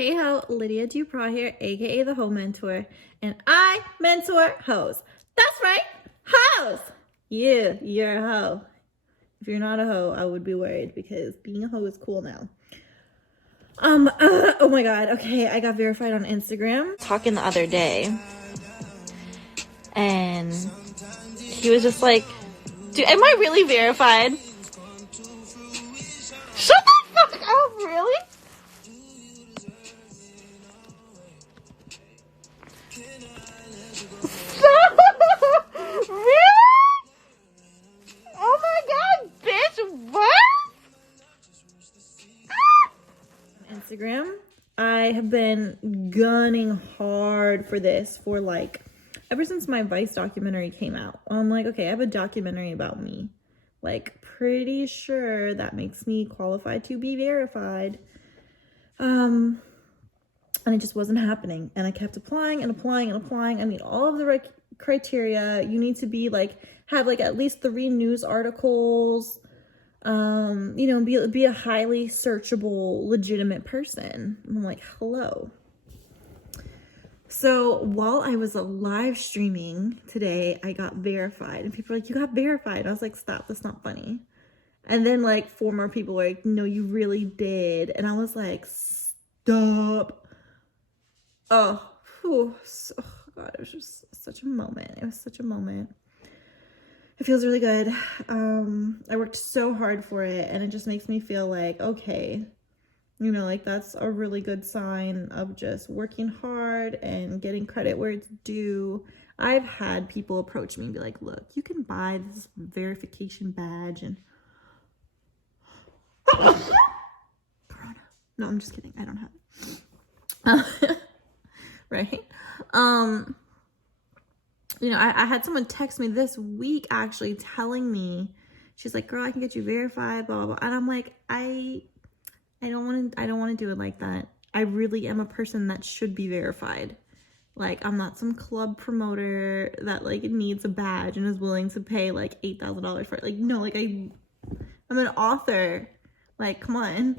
Hey ho, Lydia Duprat here, aka the Hoe Mentor, and I mentor hoes. That's right, hoes! You're a hoe. If you're not a hoe, I would be worried because being a hoe is cool now. Oh my god, okay, I got verified on Instagram. Talking the other day, and he was just like, dude, am I really verified? Shut the fuck up, really? Really? Oh my god, bitch, what? Instagram, I have been gunning hard for this for like ever since my Vice documentary came out. I'm like, okay, I have a documentary about me. Like, pretty sure that makes me qualified to be verified. And it just wasn't happening. And I kept applying and applying and applying. I mean, all of the right criteria. You need to be like, have like at least 3 news articles, be a highly searchable, legitimate person. I'm like, hello. So while I was live streaming today, I got verified, and people were like, you got verified. I was like, stop, that's not funny. And then like 4 more people were like, no, you really did. And I was like, stop. Oh God, it was just such a moment. It was such a moment. It feels really good. I worked so hard for it, and it just makes me feel like, okay, like that's a really good sign of just working hard and getting credit where it's due. I've had people approach me and be like, look, you can buy this verification badge and Corona. No, I'm just kidding. I don't have it. Right? I had someone text me this week actually telling me, she's like, girl, I can get you verified, blah, blah, blah. And I'm like, I don't want to do it like that. I really am a person that should be verified. Like, I'm not some club promoter that like needs a badge and is willing to pay like $8,000 for it. Like, no, like I'm an author. Like, come on.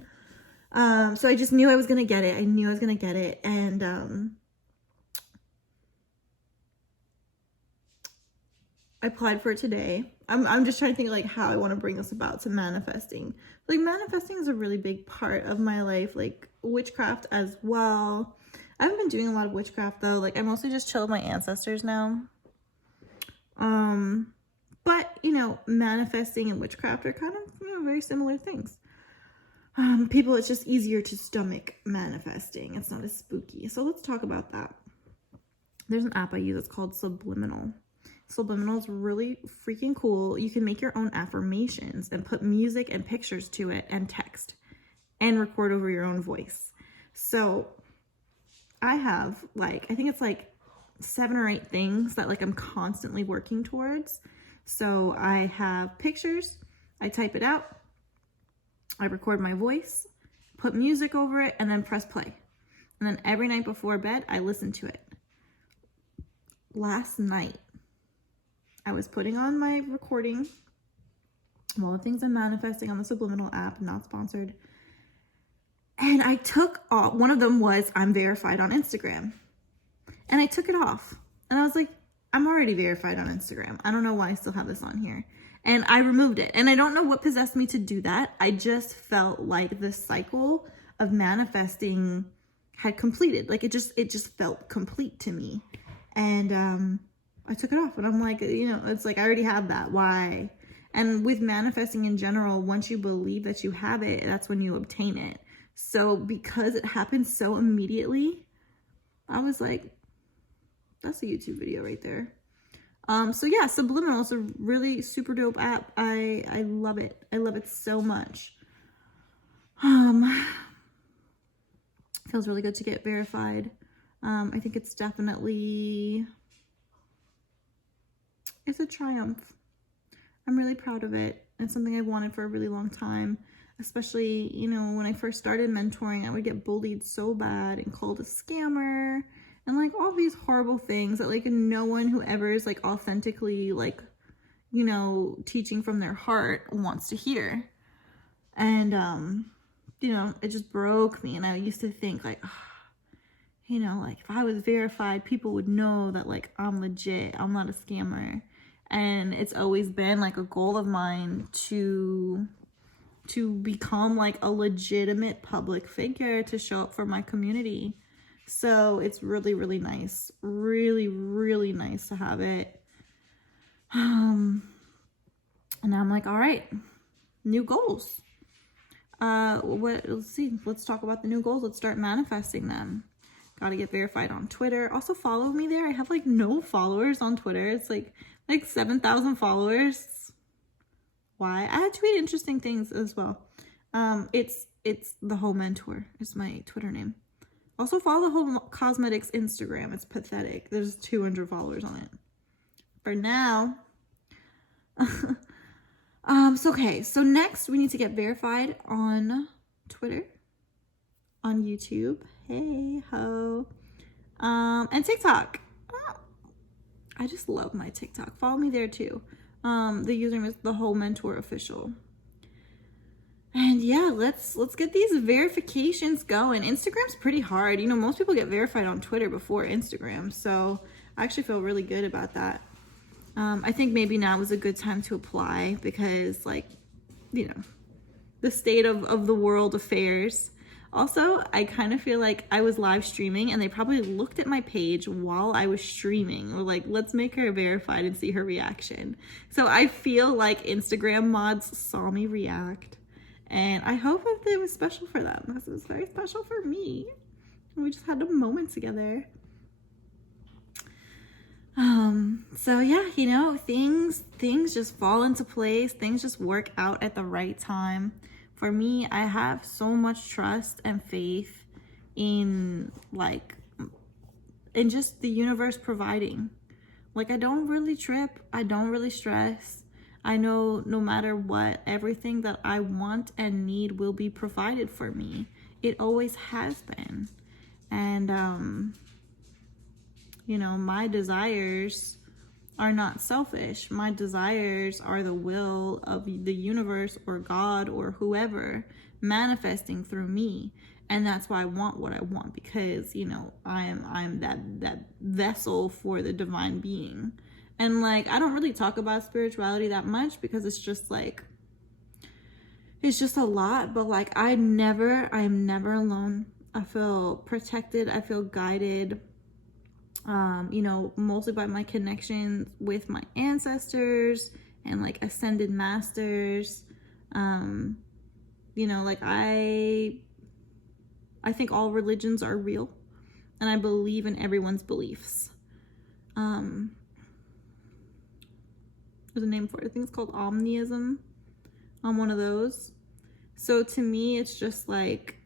So I just knew I was going to get it. I knew I was going to get it. And, I applied for it today. I'm just trying to think like how I want to bring this about to manifesting. Like, manifesting is a really big part of my life, like witchcraft as well. I haven't been doing a lot of witchcraft though. Like, I mostly just chill with my ancestors now. But manifesting and witchcraft are kind of, very similar things. It's just easier to stomach manifesting. It's not as spooky. So let's talk about that. There's an app I use. It's called Subliminal. Subliminal is really freaking cool. You can make your own affirmations and put music and pictures to it and text and record over your own voice. So I have I think it's like 7 or 8 things that like I'm constantly working towards. So I have pictures, I type it out, I record my voice, put music over it, and then press play. And then every night before bed, I listen to it. Last night, I was putting on my recording of all the things I'm manifesting on the Subliminal app, not sponsored. And I took off, one of them was, I'm verified on Instagram. And I took it off. And I was like, I'm already verified on Instagram. I don't know why I still have this on here. And I removed it. And I don't know what possessed me to do that. I just felt like the cycle of manifesting had completed. Like, it just felt complete to me. And, I took it off, and I'm like, it's like, I already have that. Why? And with manifesting in general, once you believe that you have it, that's when you obtain it. So because it happened so immediately, I was like, that's a YouTube video right there. So yeah, Subliminal is a really super dope app. I love it. I love it so much. Feels really good to get verified. I think it's definitely, it's a triumph. I'm really proud of it. It's something I wanted for a really long time, especially, when I first started mentoring, I would get bullied so bad and called a scammer and like all these horrible things that like no one who ever is like authentically like, teaching from their heart wants to hear. And, it just broke me. And I used to think like, oh, you know, like if I was verified, people would know that like I'm legit, I'm not a scammer. And it's always been like a goal of mine to become like a legitimate public figure, to show up for my community. So it's really, really nice. Really, really nice to have it. And I'm like, all right, new goals. Let's see. Let's talk about the new goals. Let's start manifesting them. Got to get verified on Twitter. Also follow me there. I have like no followers on Twitter. It's like 7,000 followers. Why? I tweet interesting things as well. It's the Whole Mentor is my Twitter name. Also follow the Whole Cosmetics Instagram. It's pathetic. There's 200 followers on it. For now. So next we need to get verified on Twitter, on YouTube, hey ho, and TikTok. I just love my TikTok. Follow me there too. The username is the Whole Mentor Official. And yeah, let's get these verifications going. Instagram's pretty hard. You know, most people get verified on Twitter before Instagram, so I actually feel really good about that. I think maybe now is a good time to apply because, like, you know, the state of the world affairs. Also, I kind of feel like I was live streaming and they probably looked at my page while I was streaming. Or like, let's make her verified and see her reaction. So I feel like Instagram mods saw me react. And I hope that it was special for them because it was very special for me. We just had a moment together. So yeah, you know, things just fall into place. Things just work out at the right time. For me, I have so much trust and faith in just the universe providing. Like, I don't really trip. I don't really stress. I know no matter what, everything that I want and need will be provided for me. It always has been. And, you know, my desires are not selfish. My desires are the will of the universe or God or whoever manifesting through me. And that's why I want what I want, because, you know, I'm that vessel for the divine being. And like, I don't really talk about spirituality that much because it's just like, it's just a lot. But like, I am never alone. I feel protected. I feel guided. You know, mostly by my connections with my ancestors and like ascended masters. You know, like I think all religions are real and I believe in everyone's beliefs. There's a name for it. I think it's called omniism. I'm one of those. So to me, it's just like,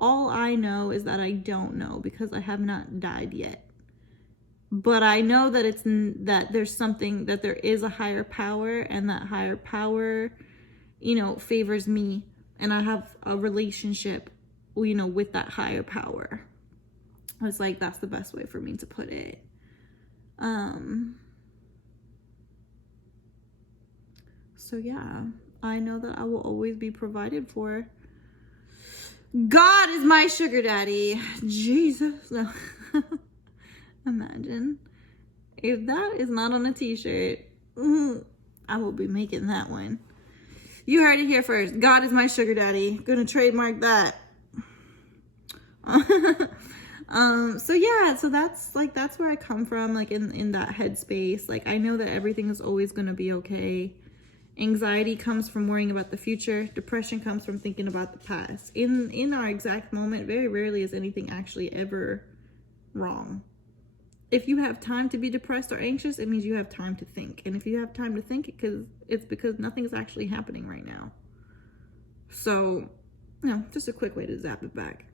all I know is that I don't know because I have not died yet. But I know that there's something, that there is a higher power, and that higher power, you know, favors me. And I have a relationship, you know, with that higher power. It's like, that's the best way for me to put it. So yeah, I know that I will always be provided for. God is my sugar daddy. Jesus. No. Imagine if that is not on a t-shirt. I will be making that one. You heard it here first. God is my sugar daddy. Gonna trademark that. So yeah, so that's where I come from, like in that headspace. Like, I know that everything is always gonna be okay. Anxiety comes from worrying about the future. Depression comes from thinking about the past. In our exact moment, very rarely is anything actually ever wrong. If you have time to be depressed or anxious, it means you have time to think. And if you have time to think, it's because nothing's actually happening right now. So, you know, just a quick way to zap it back.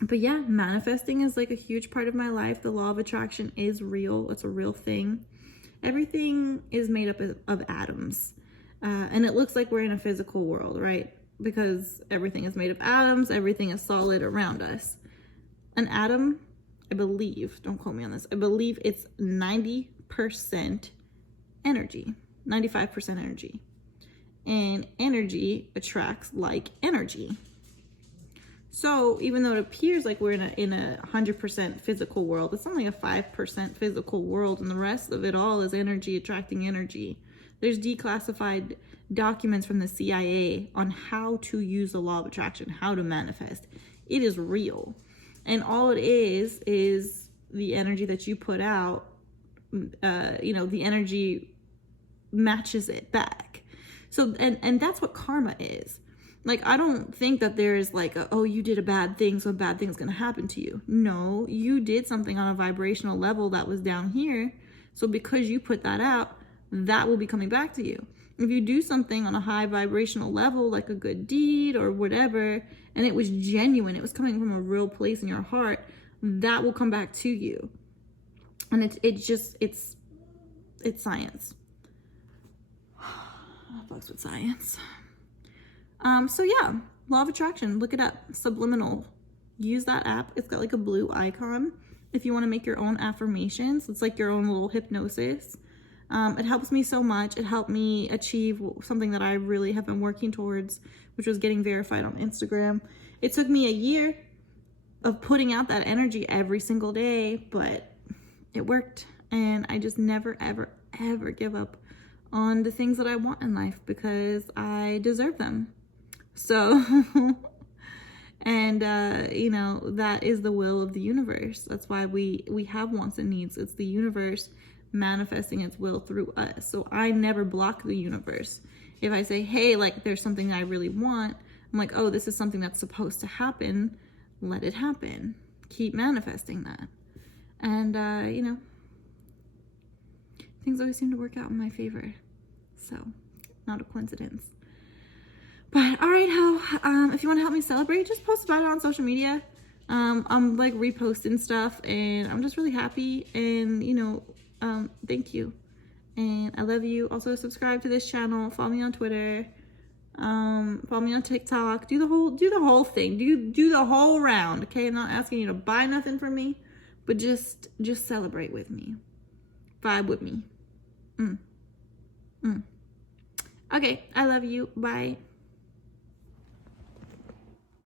But yeah, manifesting is like a huge part of my life. The law of attraction is real. It's a real thing. Everything is made up of atoms. And it looks like we're in a physical world, right? Because everything is made of atoms. Everything is solid around us. An atom, I believe, don't quote me on this, I believe it's 90% energy, 95% energy. And energy attracts like energy. So even though it appears like we're in a 100% physical world, it's only a 5% physical world, and the rest of it all is energy attracting energy. There's declassified documents from the CIA on how to use the law of attraction, how to manifest. It is real. And all it is the energy that you put out, the energy matches it back. So, and that's what karma is. Like, I don't think that there is like, you did a bad thing, so a bad thing's going to happen to you. No, you did something on a vibrational level that was down here. So because you put that out, that will be coming back to you. If you do something on a high vibrational level, like a good deed or whatever, and it was genuine, it was coming from a real place in your heart, that will come back to you. And it's science. Fucks with science. So yeah, law of attraction, look it up. Subliminal. Use that app. It's got like a blue icon. If you want to make your own affirmations, it's like your own little hypnosis. It helps me so much. It helped me achieve something that I really have been working towards, which was getting verified on Instagram. It took me a year of putting out that energy every single day, but it worked. And I just never, ever, ever give up on the things that I want in life because I deserve them. So, and, that is the will of the universe. That's why we have wants and needs. It's the universe manifesting its will through us. So I never block the universe. If I say, hey, like there's something I really want, I'm like, oh, this is something that's supposed to happen. Let it happen. Keep manifesting that. And, things always seem to work out in my favor. So, not a coincidence. But, all right, how, if you want to help me celebrate, just post about it on social media. I'm, like, reposting stuff, and I'm just really happy, and, thank you. And I love you. Also, subscribe to this channel. Follow me on Twitter. Follow me on TikTok. Do the whole thing. Do the whole round, okay? I'm not asking you to buy nothing from me, but just celebrate with me. Vibe with me. Okay, I love you. Bye.